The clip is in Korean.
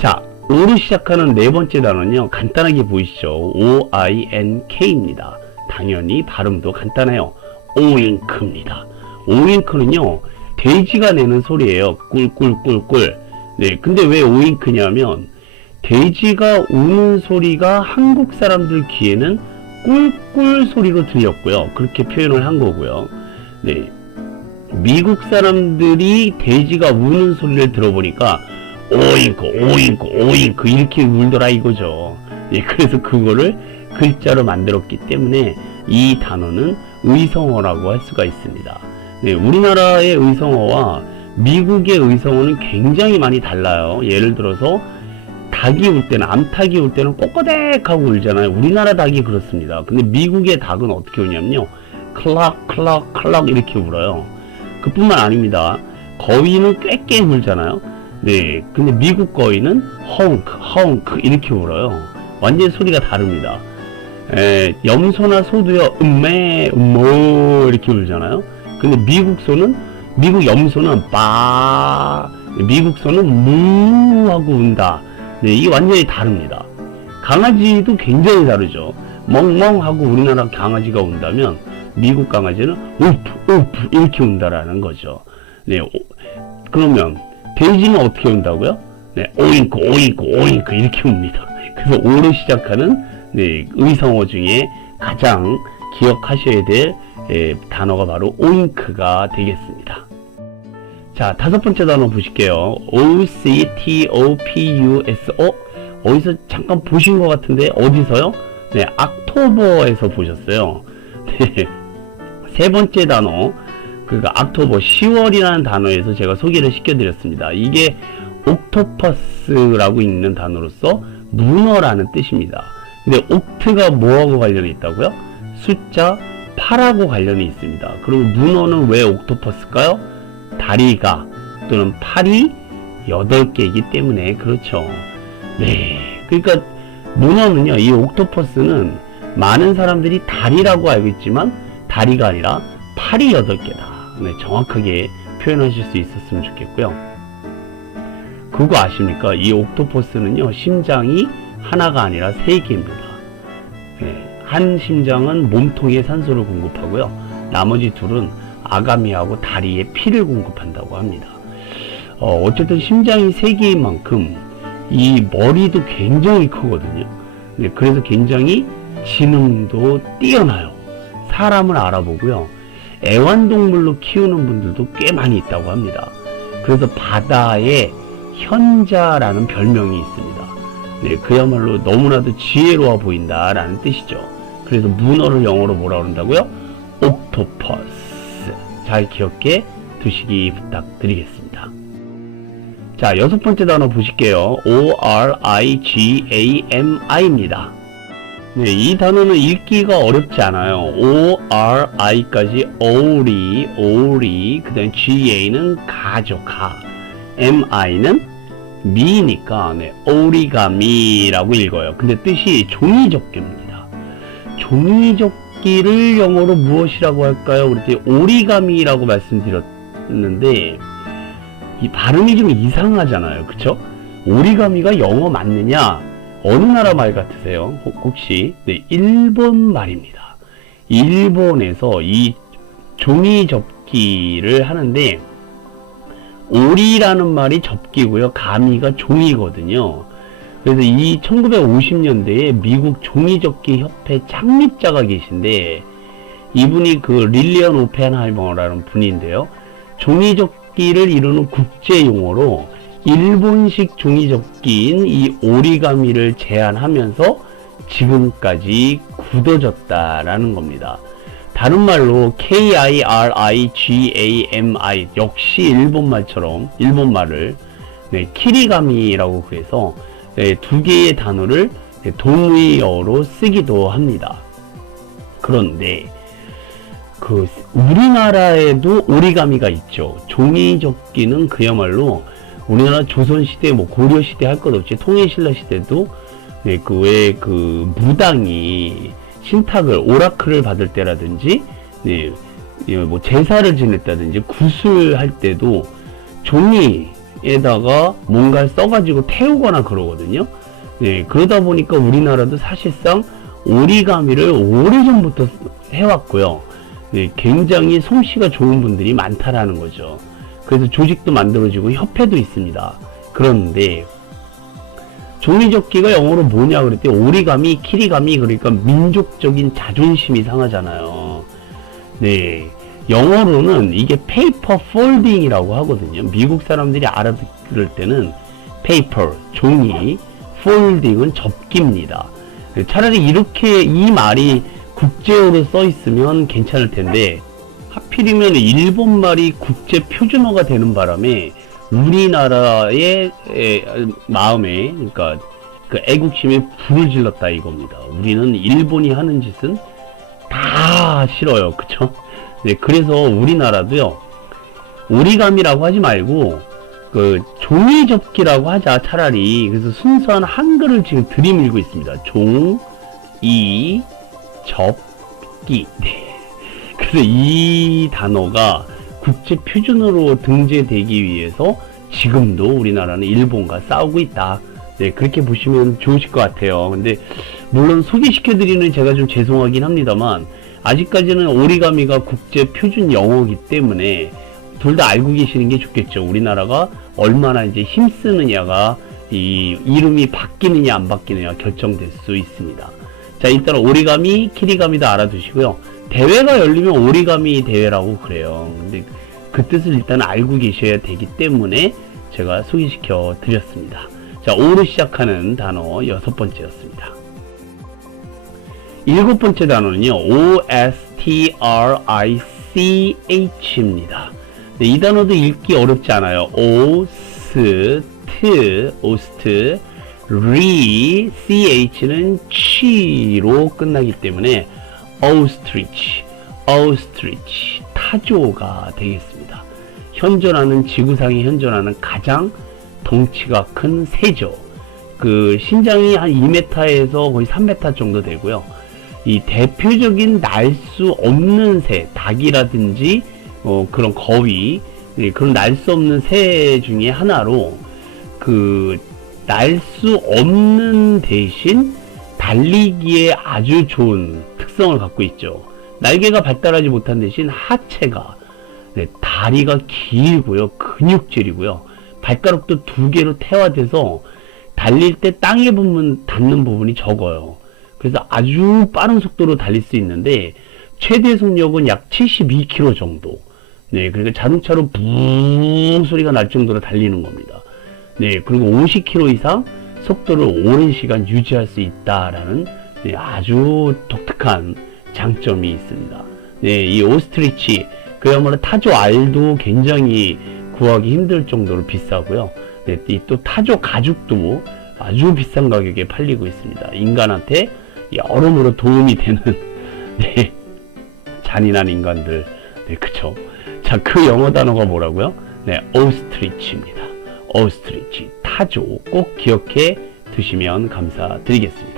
자, O로 시작하는 네 번째 단어는요, 간단하게 보이시죠? O-I-N-K입니다. 당연히 발음도 간단해요. 오잉크입니다. 오잉크는요, 돼지가 내는 소리예요. 꿀꿀꿀꿀. 네, 근데 왜 오잉크냐면, 돼지가 우는 소리가 한국 사람들 귀에는 꿀꿀 소리로 들렸고요. 그렇게 표현을 한 거고요. 네, 미국 사람들이 돼지가 우는 소리를 들어보니까 오잉크 오잉크 오잉크 이렇게 울더라 이거죠. 네, 그래서 그거를 글자로 만들었기 때문에 이 단어는 의성어라고 할 수가 있습니다. 네, 우리나라의 의성어와 미국의 의성어는 굉장히 많이 달라요. 예를 들어서 닭이 울 때는, 암탉이 울 때는 꼬꼬댁 하고 울잖아요. 우리나라 닭이 그렇습니다. 근데 미국의 닭은 어떻게 우냐면요, 클락 클락 클락 이렇게 울어요. 그뿐만 아닙니다. 거위는 꽥꽥 울잖아요. 네, 근데 미국 거위는 헝크 헝크 이렇게 울어요. 완전 소리가 다릅니다. 염소나 소도요, 음메 음모 이렇게 울잖아요. 근데 미국 염소는 빠, 미국 소는 무 하고 운다. 네, 이게 완전히 다릅니다. 강아지도 굉장히 다르죠. 멍멍 하고 우리나라 강아지가 운다면 미국 강아지는 우프 우프 이렇게 운다라는 거죠. 네, 그러면 돼지는 어떻게 운다고요? 네, 오잉크 오잉크 오잉크 이렇게 웁니다. 그래서 오로 시작하는 네, 의성어 중에 가장 기억하셔야 될 단어가 바로 오잉크가 되겠습니다. 자, 다섯 번째 단어 보실게요. O-C-T-O-P-U-S. 어디서 잠깐 보신 것 같은데 어디서요? 네, 옥토버에서 보셨어요. 네, 세 번째 단어, 그러니까 옥토버 10월이라는 단어에서 제가 소개를 시켜드렸습니다. 이게 옥토퍼스라고 읽는 단어로서 문어라는 뜻입니다. 근데 옥트가 뭐하고 관련이 있다고요? 숫자 8하고 관련이 있습니다. 그럼 문어는 왜 옥토퍼스일까요? 다리가 또는 팔이 8개이기 때문에 그렇죠. 네, 그러니까 문어는요, 이 옥토퍼스는 많은 사람들이 다리라고 알고 있지만 다리가 아니라 팔이 8개다. 네, 정확하게 표현하실 수 있었으면 좋겠고요. 그거 아십니까? 이 옥토퍼스는요, 심장이 하나가 아니라 3개입니다. 네, 한 심장은 몸통에 산소를 공급하고요, 나머지 둘은 아가미하고 다리에 피를 공급한다고 합니다. 어쨌든 심장이 3개인 만큼 이 머리도 굉장히 크거든요. 네, 그래서 굉장히 지능도 뛰어나요. 사람을 알아보고요, 애완동물로 키우는 분들도 꽤 많이 있다고 합니다. 그래서 바다의 현자라는 별명이 있습니다. 네, 그야말로 너무나도 지혜로워 보인다라는 뜻이죠. 그래서 문어를 영어로 뭐라 그런다고요? 옥토퍼스. 잘 기억해 두시기 부탁드리겠습니다. 자, 여섯 번째 단어 보실게요. O-R-I-G-A-M-I입니다. 네, 이 단어는 읽기가 어렵지 않아요. O-R-I까지 오리, 그 다음에 G-A는 가죠, 가. M-I는 미니까, 네, 오리가미라고 읽어요. 근데 뜻이 종이접기입니다. 종이접기를 영어로 무엇이라고 할까요? 그랬더니 오리가미라고 말씀드렸는데, 이 발음이 좀 이상하잖아요. 그쵸? 오리가미가 영어 맞느냐? 어느 나라 말 같으세요? 혹시? 네, 일본 말입니다. 일본에서 이 종이 접기를 하는데, 오리라는 말이 접기고요, 가미가 종이거든요. 그래서 이 1950년대에 미국 종이접기 협회 창립자가 계신데, 이분이 그 릴리언 오펜하이머라는 분인데요, 종이접기를 이루는 국제용어로 일본식 종이접기인 이 오리가미를 제안하면서 지금까지 굳어졌다라는 겁니다. 다른 말로 K-I-R-I-G-A-M-I, 역시 일본말처럼 일본말을 네, 키리가미라고 그래서 네, 두 개의 단어를 네, 동의어로 쓰기도 합니다. 그런데 그 우리나라에도 오리가미가 있죠. 종이접기는 그야말로 우리나라 조선시대, 뭐 고려시대 할 것 없이 통일신라 시대도 네, 그 외에 그 무당이 신탁을, 오라클을 받을 때라든지, 네, 뭐 제사를 지냈다든지 구술할 때도 종이 종이에다가 뭔가를 써가지고 태우거나 그러거든요. 네, 그러다 보니까 우리나라도 사실상 오리가미를 오래전부터 해왔고요. 네, 굉장히 솜씨가 좋은 분들이 많다라는 거죠. 그래서 조직도 만들어지고 협회도 있습니다. 그런데 종이접기가 영어로 뭐냐 그랬더니 오리가미, 키리가미, 그러니까 민족적인 자존심이 상하잖아요. 네, 영어로는 이게 페이퍼 폴딩이라고 하거든요. 미국 사람들이 알아들을 때는 페이퍼, 종이, 폴딩은 접기입니다. 차라리 이렇게 이 말이 국제어로 써 있으면 괜찮을 텐데 하필이면 일본 말이 국제 표준어가 되는 바람에 우리나라의 마음에, 그러니까 그 애국심에 불을 질렀다 이겁니다. 우리는 일본이 하는 짓은 다 싫어요, 그쵸? 네, 그래서 우리나라도요, 오리가미라고 하지 말고 그 종이접기라고 하자, 차라리. 그래서 순수한 한글을 지금 들이밀고 있습니다. 종, 이, 접기. 네. 그래서 이 단어가 국제 표준으로 등재되기 위해서 지금도 우리나라는 일본과 싸우고 있다. 네, 그렇게 보시면 좋으실 것 같아요. 근데 물론 소개시켜드리는 제가 좀 죄송하긴 합니다만 아직까지는 오리가미가 국제 표준 영어이기 때문에 둘 다 알고 계시는 게 좋겠죠. 우리나라가 얼마나 이제 힘쓰느냐가 이 이름이 바뀌느냐 안 바뀌느냐 결정될 수 있습니다. 자, 일단 오리가미, 키리가미도 알아두시고요. 대회가 열리면 오리가미 대회라고 그래요. 근데 그 뜻을 일단 알고 계셔야 되기 때문에 제가 소개시켜 드렸습니다. 자, O로 시작하는 단어 6번째였습니다. 7번째 단어는요, OSTRICH입니다. 네, 이 단어도 읽기 어렵지 않아요. 오스트, 리, ch는 취로 끝나기 때문에 오스트리치, 타조가 되겠습니다. 현존하는, 지구상에 현존하는 가장 덩치가 큰 새죠. 그 신장이 한 2m에서 거의 3m 정도 되고요. 이 대표적인 날 수 없는 새, 닭이라든지 그런 거위, 그런 날 수 없는 새 중에 하나로 그 날 수 없는 대신 달리기에 아주 좋은 특성을 갖고 있죠. 날개가 발달하지 못한 대신 하체가, 다리가 길고요, 근육질이고요, 발가락도 2개로 태화돼서 달릴 때 땅에 닿는 부분이 적어요. 그래서 아주 빠른 속도로 달릴 수 있는데 최대 속력은 약 72km 정도. 네, 그러니까 자동차로 붕 소리가 날 정도로 달리는 겁니다. 네, 그리고 50km 이상 속도를 오랜 시간 유지할 수 있다라는, 네, 아주 독특한 장점이 있습니다. 네, 이 오스트리치, 그야말로 타조 알도 굉장히 구하기 힘들 정도로 비싸고요. 네, 또 타조 가죽도 아주 비싼 가격에 팔리고 있습니다. 인간한테 여러모로 도움이 되는, 네, 잔인한 인간들. 네, 그쵸. 자, 그 영어 단어가 뭐라고요? 네, 오스트리치입니다. 오스트리치, 타조 꼭 기억해 두시면 감사드리겠습니다.